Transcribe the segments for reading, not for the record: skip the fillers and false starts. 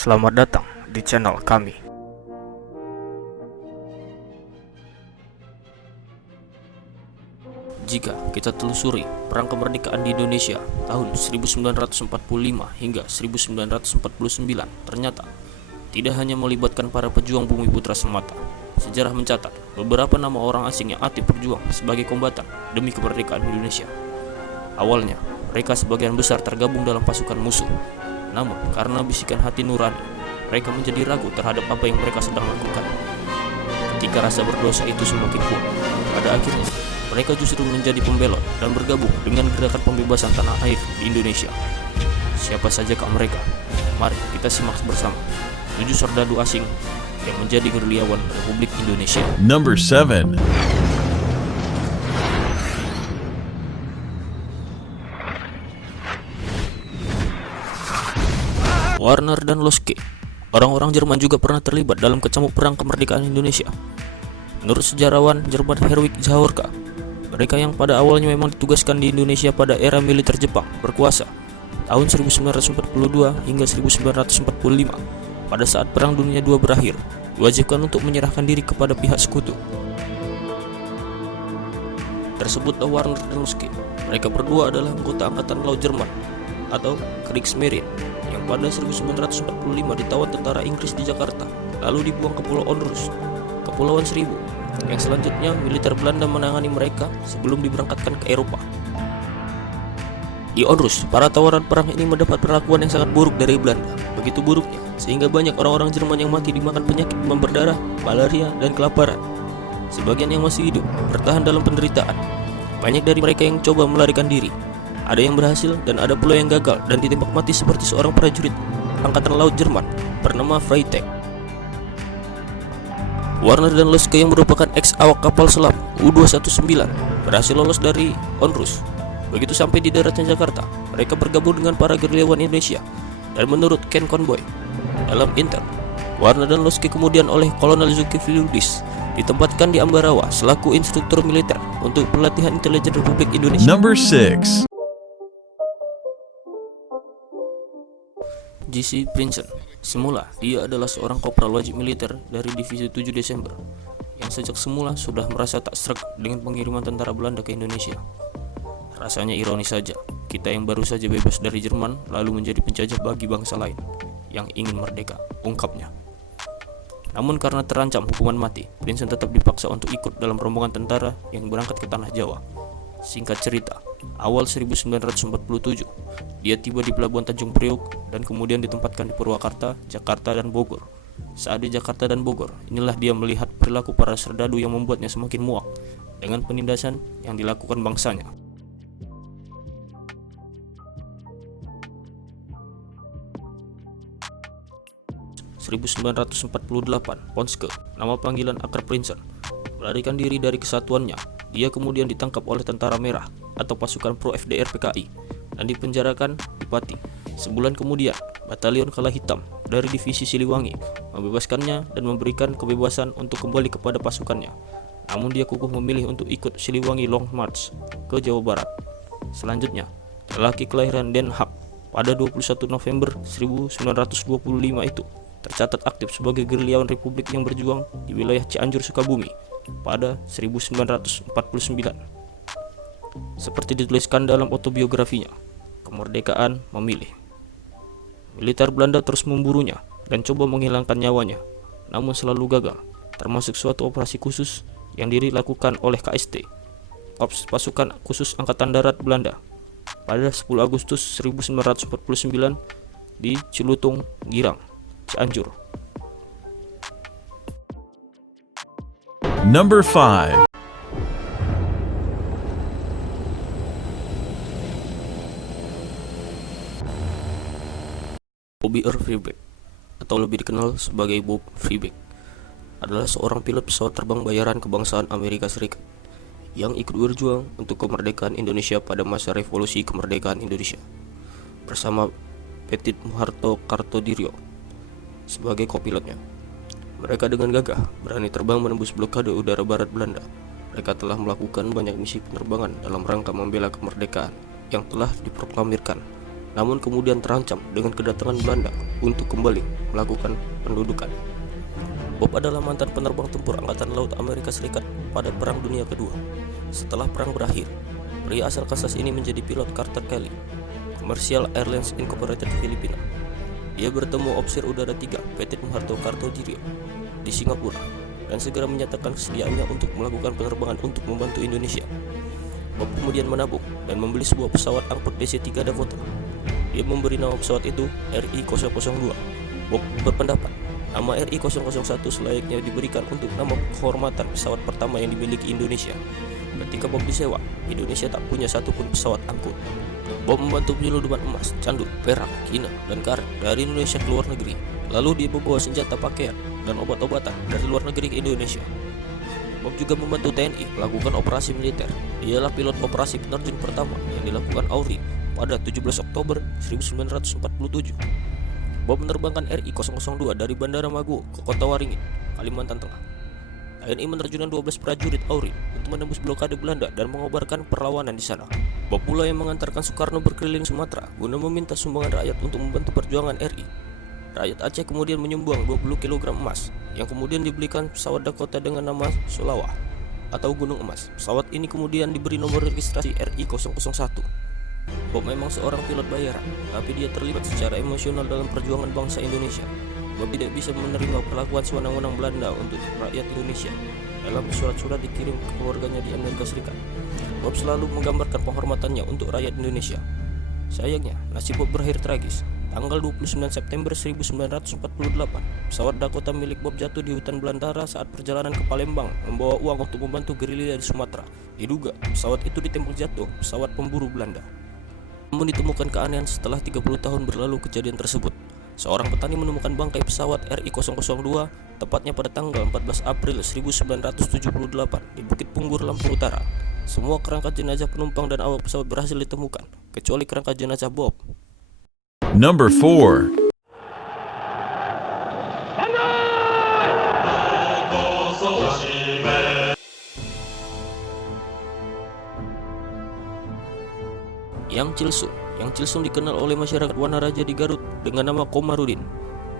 Selamat datang di channel kami. Jika kita telusuri perang kemerdekaan di Indonesia tahun 1945 hingga 1949, ternyata tidak hanya melibatkan para pejuang Bumi Putra semata. Sejarah mencatat beberapa nama orang asing yang aktif berjuang sebagai kombatan demi kemerdekaan Indonesia. Awalnya, mereka sebagian besar tergabung dalam pasukan musuh. Namun, karena bisikan hati nurani, mereka menjadi ragu terhadap apa yang mereka sedang lakukan. Ketika rasa berdosa itu semakin kuat, pada akhirnya mereka justru menjadi pembelot dan bergabung dengan gerakan pembebasan tanah air di Indonesia. Siapa sajakah mereka? Mari kita simak bersama 7 serdadu asing yang menjadi gerilyawan Republik Indonesia. Number 7. Warner dan Losque. Orang-orang Jerman juga pernah terlibat dalam kecamuk perang kemerdekaan Indonesia. Menurut sejarawan Jerman Herwig Zahorka, mereka yang pada awalnya memang ditugaskan di Indonesia pada era militer Jepang berkuasa tahun 1942 hingga 1945, pada saat Perang Dunia II berakhir, diwajibkan untuk menyerahkan diri kepada pihak sekutu. Tersebutlah Warner dan Losque. Mereka berdua adalah anggota Angkatan Laut Jerman atau Kriegsmarine yang pada 1945 ditawan tentara Inggris di Jakarta, lalu dibuang ke Pulau Onrus, Kepulauan Seribu, yang selanjutnya militer Belanda menangani mereka sebelum diberangkatkan ke Eropa. Di Onrus, para tawanan perang ini mendapat perlakuan yang sangat buruk dari Belanda, begitu buruknya sehingga banyak orang-orang Jerman yang mati dimakan penyakit demam berdarah, malaria, dan kelaparan. Sebagian yang masih hidup bertahan dalam penderitaan. Banyak dari mereka yang coba melarikan diri. Ada yang berhasil dan ada pula yang gagal dan ditembak mati seperti seorang prajurit Angkatan Laut Jerman bernama Freytag. Warner dan Losque yang merupakan ex-awak kapal selam U-219 berhasil lolos dari Onrus. Begitu sampai di daratnya Jakarta, mereka bergabung dengan para gerilyawan Indonesia. Dan menurut Ken Conboy dalam Intel, Warner dan Losque kemudian oleh Kolonel Zulkifli Lubis ditempatkan di Ambarawa selaku instruktur militer untuk pelatihan intelijen Republik Indonesia. Number 6. J.C. Princeton. Semula, dia adalah seorang kopral wajib militer dari Divisi 7 Desember yang sejak semula sudah merasa tak sreg dengan pengiriman tentara Belanda ke Indonesia. Rasanya ironis saja, kita yang baru saja bebas dari Jerman lalu menjadi penjajah bagi bangsa lain yang ingin merdeka, ungkapnya. Namun karena terancam hukuman mati, Princeton tetap dipaksa untuk ikut dalam rombongan tentara yang berangkat ke Tanah Jawa. Singkat cerita, awal 1947, dia tiba di Pelabuhan Tanjung Priok dan kemudian ditempatkan di Purwakarta, Jakarta, dan Bogor. Saat di Jakarta dan Bogor, inilah dia melihat perilaku para serdadu yang membuatnya semakin muak dengan penindasan yang dilakukan bangsanya. (1948) Ponske, nama panggilan akrab Princeton, melarikan diri dari kesatuannya. Dia kemudian ditangkap oleh Tentara Merah atau pasukan pro FDR PKI dan dipenjarakan di Pati. Sebulan kemudian, Batalion Kala Hitam dari Divisi Siliwangi membebaskannya dan memberikan kebebasan untuk kembali kepada pasukannya. Namun dia kukuh memilih untuk ikut Siliwangi Long March ke Jawa Barat. Selanjutnya, lelaki kelahiran Den Haag pada 21 November 1925 itu tercatat aktif sebagai gerilyawan Republik yang berjuang di wilayah Cianjur, Sukabumi pada 1949. Seperti dituliskan dalam autobiografinya, Kemerdekaan Memilih. Militer Belanda terus memburunya dan coba menghilangkan nyawanya, namun selalu gagal, termasuk suatu operasi khusus yang dilakukan oleh KST, Korps Pasukan Khusus Angkatan Darat Belanda, pada 10 Agustus 1949 di Cilutung, Girang, Cianjur. Number 5. Bobby Earl Freebeck, atau lebih dikenal sebagai Bob Freebeck, adalah seorang pilot pesawat terbang bayaran kebangsaan Amerika Serikat yang ikut berjuang untuk kemerdekaan Indonesia pada masa revolusi kemerdekaan Indonesia bersama Petit Muharto Kartodirio sebagai kopilotnya. Mereka dengan gagah berani terbang menembus blokade udara barat Belanda. Mereka telah melakukan banyak misi penerbangan dalam rangka membela kemerdekaan yang telah diproklamirkan namun kemudian terancam dengan kedatangan Belanda untuk kembali melakukan pendudukan. Bob adalah mantan penerbang tempur Angkatan Laut Amerika Serikat pada Perang Dunia Kedua. Setelah perang berakhir, pria asal Kansas ini menjadi pilot Carter Kelly, Commercial Airlines Incorporated Filipina. Dia bertemu Ofisir Udara 3 Petit Muharto Kartojirio di Singapura dan segera menyatakan kesediaannya untuk melakukan penerbangan untuk membantu Indonesia. Bob kemudian menabung dan membeli sebuah pesawat angkut DC-3 Dakota. Dia memberi nama pesawat itu RI-002. Bob berpendapat nama RI-001 selayaknya diberikan untuk nama kehormatan pesawat pertama yang dimiliki Indonesia. Ketika Bob disewa, Indonesia tak punya satupun pesawat angkut. Bob membantu penyelundupan emas, candu, perak, kina, dan karet dari Indonesia ke luar negeri. Lalu dia membawa senjata, pakaian, dan obat-obatan dari luar negeri ke Indonesia. Bob juga membantu TNI melakukan operasi militer. Dialah pilot operasi penerjun pertama yang dilakukan AURI pada 17 Oktober 1947. Bob menerbangkan RI-002 dari Bandara Maguwo ke Kota Waringin, Kalimantan Tengah. TNI menerjunkan 12 prajurit AURI untuk menembus blokade Belanda dan mengobarkan perlawanan di sana. Bob pula yang mengantarkan Soekarno berkeliling Sumatera guna meminta sumbangan rakyat untuk membantu perjuangan RI. Rakyat Aceh kemudian menyumbang 20 kg emas yang kemudian dibelikan pesawat Dakota dengan nama Sulawah atau Gunung Emas. Pesawat ini kemudian diberi nomor registrasi RI-001. Bob memang seorang pilot bayaran, tapi dia terlibat secara emosional dalam perjuangan bangsa Indonesia. Bob tidak bisa menerima perlakuan sewenang-wenang Belanda untuk rakyat Indonesia. Dalam surat-surat dikirim ke keluarganya di Amerika Serikat, Bob selalu menggambarkan penghormatannya untuk rakyat Indonesia. Sayangnya, nasib Bob berakhir tragis. Tanggal 29 September 1948, pesawat Dakota milik Bob jatuh di hutan belantara saat perjalanan ke Palembang membawa uang untuk membantu gerilya di Sumatera. Diduga, pesawat itu ditembak jatuh pesawat pemburu Belanda. Namun ditemukan keanehan setelah 30 tahun berlalu kejadian tersebut. Seorang petani menemukan bangkai pesawat RI-002 tepatnya pada tanggal 14 April 1978 di Bukit Punggur, Lampung Utara. Semua kerangka jenazah penumpang dan awak pesawat berhasil ditemukan, kecuali kerangka jenazah Bob. Number 4. Yang Chilsung dikenal oleh masyarakat Wanaraja di Garut dengan nama Komarudin.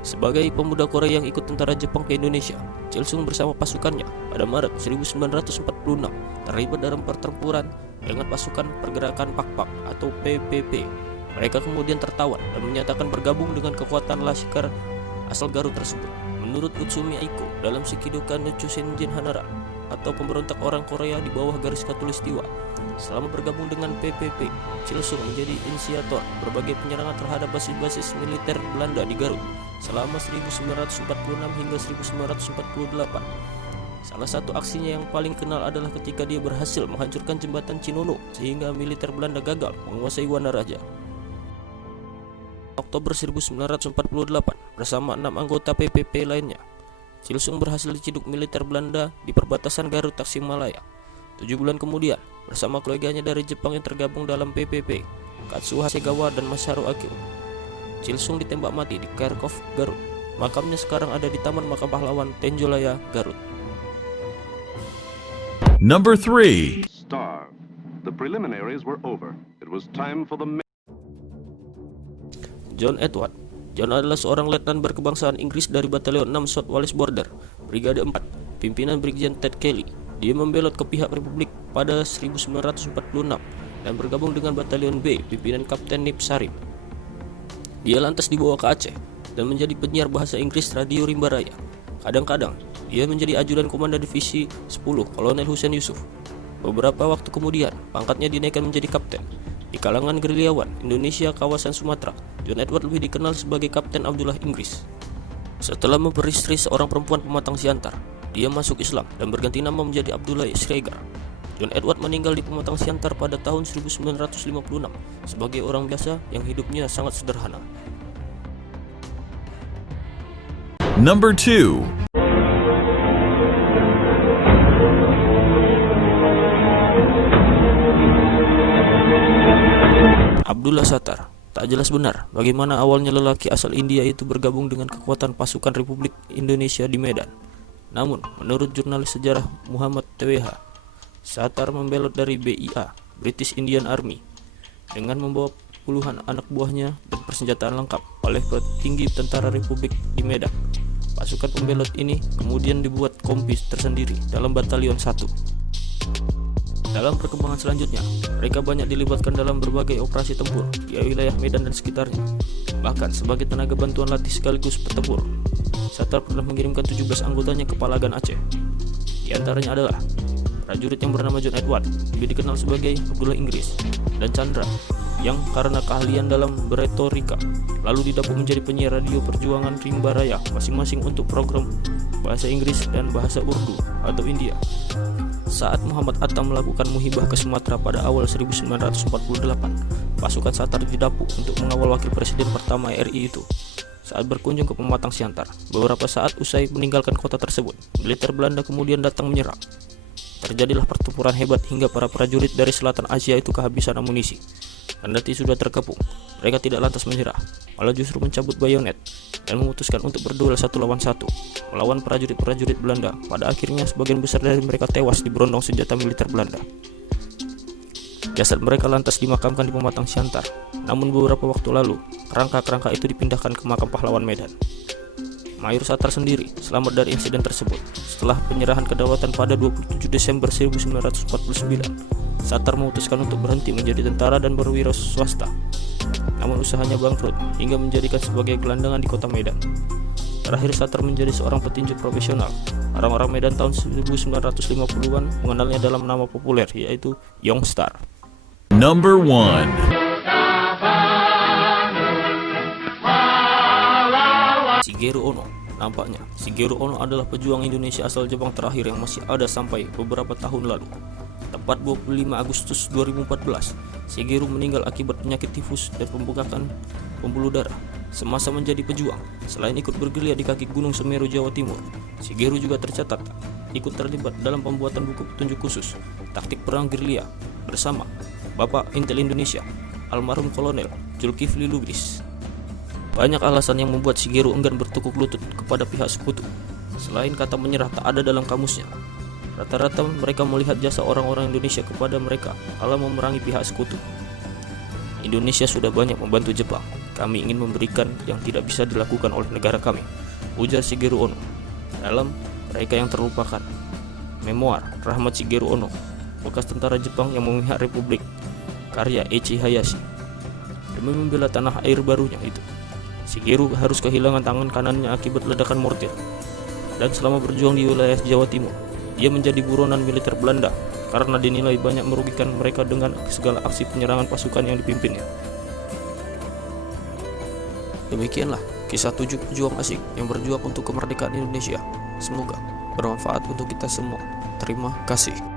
Sebagai pemuda Korea yang ikut tentara Jepang ke Indonesia, Chilsung bersama pasukannya pada Maret 1946 terlibat dalam pertempuran dengan pasukan pergerakan Pakpak atau PPP. Mereka kemudian tertawan dan menyatakan bergabung dengan kekuatan Laskar asal Garut tersebut. Menurut Utsumi Aiko dalam Shikidokan no Chosenjin Hanara atau pemberontak orang Korea di bawah garis Khatulistiwa, selama bergabung dengan PPP, Chilsung menjadi inisiator berbagai penyerangan terhadap basis-basis militer Belanda di Garut selama 1946 hingga 1948. Salah satu aksinya yang paling kenal adalah ketika dia berhasil menghancurkan jembatan Cinono sehingga militer Belanda gagal menguasai Wanaraja. Oktober 1948 bersama 6 anggota PPP lainnya, Chilsung berhasil diciduk militer Belanda di perbatasan Garut Tasikmalaya. 7 bulan kemudian, bersama koleganya dari Jepang yang tergabung dalam PPP, Katsuo Hasegawa dan Masaru Akio, Chilsung ditembak mati di Kharkov, Garut. Makamnya sekarang ada di Taman Makam Pahlawan Tenjolaya, Garut. Number 3. Star. The preliminaries were over. It was time for the John Edward. John adalah seorang letnan berkebangsaan Inggris dari Batalion 6 South Wales Border, Brigade 4, pimpinan Brigjen Ted Kelly. Dia membelot ke pihak Republik pada 1946 dan bergabung dengan Batalion B, pimpinan Kapten Nip Sarim. Dia lantas dibawa ke Aceh dan menjadi penyiar bahasa Inggris Radio Rimba Raya. Kadang-kadang, dia menjadi ajudan komandan Divisi 10 Kolonel Hussein Yusuf. Beberapa waktu kemudian, pangkatnya dinaikkan menjadi kapten. Di kalangan gerilyawan Indonesia kawasan Sumatera, John Edward lebih dikenal sebagai Kapten Abdullah Inggris. Setelah memperistri seorang perempuan pematang siantar, dia masuk Islam dan berganti nama menjadi Abdullah Schreiber. John Edward meninggal di pematang siantar pada tahun 1956 sebagai orang biasa yang hidupnya sangat sederhana. Number 2. Abdullah Sattar. Tak jelas benar bagaimana awalnya lelaki asal India itu bergabung dengan kekuatan pasukan Republik Indonesia di Medan. Namun, menurut jurnalis sejarah Muhammad TWH, Sattar membelot dari BIA, British Indian Army, dengan membawa puluhan anak buahnya dan persenjataan lengkap oleh petinggi tentara Republik di Medan. Pasukan pembelot ini kemudian dibuat kompis tersendiri dalam Batalion 1. Dalam perkembangan selanjutnya, mereka banyak dilibatkan dalam berbagai operasi tempur di wilayah Medan dan sekitarnya. Bahkan sebagai tenaga bantuan latih sekaligus petempur, Sattar pernah mengirimkan 17 anggotanya ke Palagan, Aceh. Di antaranya adalah prajurit yang bernama John Edward, lebih dikenal sebagai Abdullah Inggris, dan Chandra, yang karena keahlian dalam beretorika lalu didapuk menjadi penyiar radio perjuangan rimba raya masing-masing untuk program bahasa Inggris dan bahasa Urdu atau India. Saat Muhammad Atta melakukan muhibah ke Sumatera pada awal 1948, pasukan Sattar didapuk untuk mengawal wakil presiden pertama RI itu. Saat berkunjung ke Pematang Siantar, beberapa saat usai meninggalkan kota tersebut, militer Belanda kemudian datang menyerang. Terjadilah pertempuran hebat hingga para prajurit dari selatan Asia itu kehabisan amunisi. Kendati sudah terkepung, mereka tidak lantas menyerah, malah justru mencabut bayonet dan memutuskan untuk berduel 1 lawan 1 melawan prajurit-prajurit Belanda. Pada akhirnya sebagian besar dari mereka tewas di berondong senjata militer Belanda. Jasad mereka lantas dimakamkan di Pematang Siantar. Namun beberapa waktu lalu, kerangka-kerangka itu dipindahkan ke makam pahlawan Medan. Mayor Sattar sendiri selamat dari insiden tersebut. Setelah penyerahan kedaulatan pada 27 Desember 1949, Sattar memutuskan untuk berhenti menjadi tentara dan berwira swasta. Namun usahanya bangkrut hingga menjadikan sebagai gelandangan di kota Medan. Terakhir Sattar menjadi seorang petinju profesional. Orang-orang Medan tahun 1950-an mengenalnya dalam nama populer yaitu Young Star. Number 1. Shigeru Ono. Nampaknya Shigeru Ono adalah pejuang Indonesia asal Jepang terakhir yang masih ada sampai beberapa tahun lalu. Tepat 25 Agustus 2014, Shigeru meninggal akibat penyakit tifus dan pembengkakan pembuluh darah. Semasa menjadi pejuang, selain ikut bergerilya di kaki Gunung Semeru, Jawa Timur, Shigeru juga tercatat ikut terlibat dalam pembuatan buku petunjuk khusus taktik perang gerilya bersama Bapak Intel Indonesia, almarhum Kolonel Zulkifli Lubis. Banyak alasan yang membuat Shigeru enggan bertekuk lutut kepada pihak sekutu. Selain kata menyerah tak ada dalam kamusnya. Rata-rata mereka melihat jasa orang-orang Indonesia kepada mereka kala memerangi pihak sekutu. Indonesia sudah banyak membantu Jepang. Kami ingin memberikan yang tidak bisa dilakukan oleh negara kami, ujar Shigeru Ono dalam Mereka yang Terlupakan. Memoir Rahmat Shigeru Ono, bekas tentara Jepang yang memihak Republik, karya Eiichi Hayashi. Demi membela tanah air barunya itu, Shigeru harus kehilangan tangan kanannya akibat ledakan mortir. Dan selama berjuang di wilayah Jawa Timur, dia menjadi buronan militer Belanda karena dinilai banyak merugikan mereka dengan segala aksi penyerangan pasukan yang dipimpinnya. Demikianlah kisah 7 pejuang asing yang berjuang untuk kemerdekaan Indonesia. Semoga bermanfaat untuk kita semua. Terima kasih.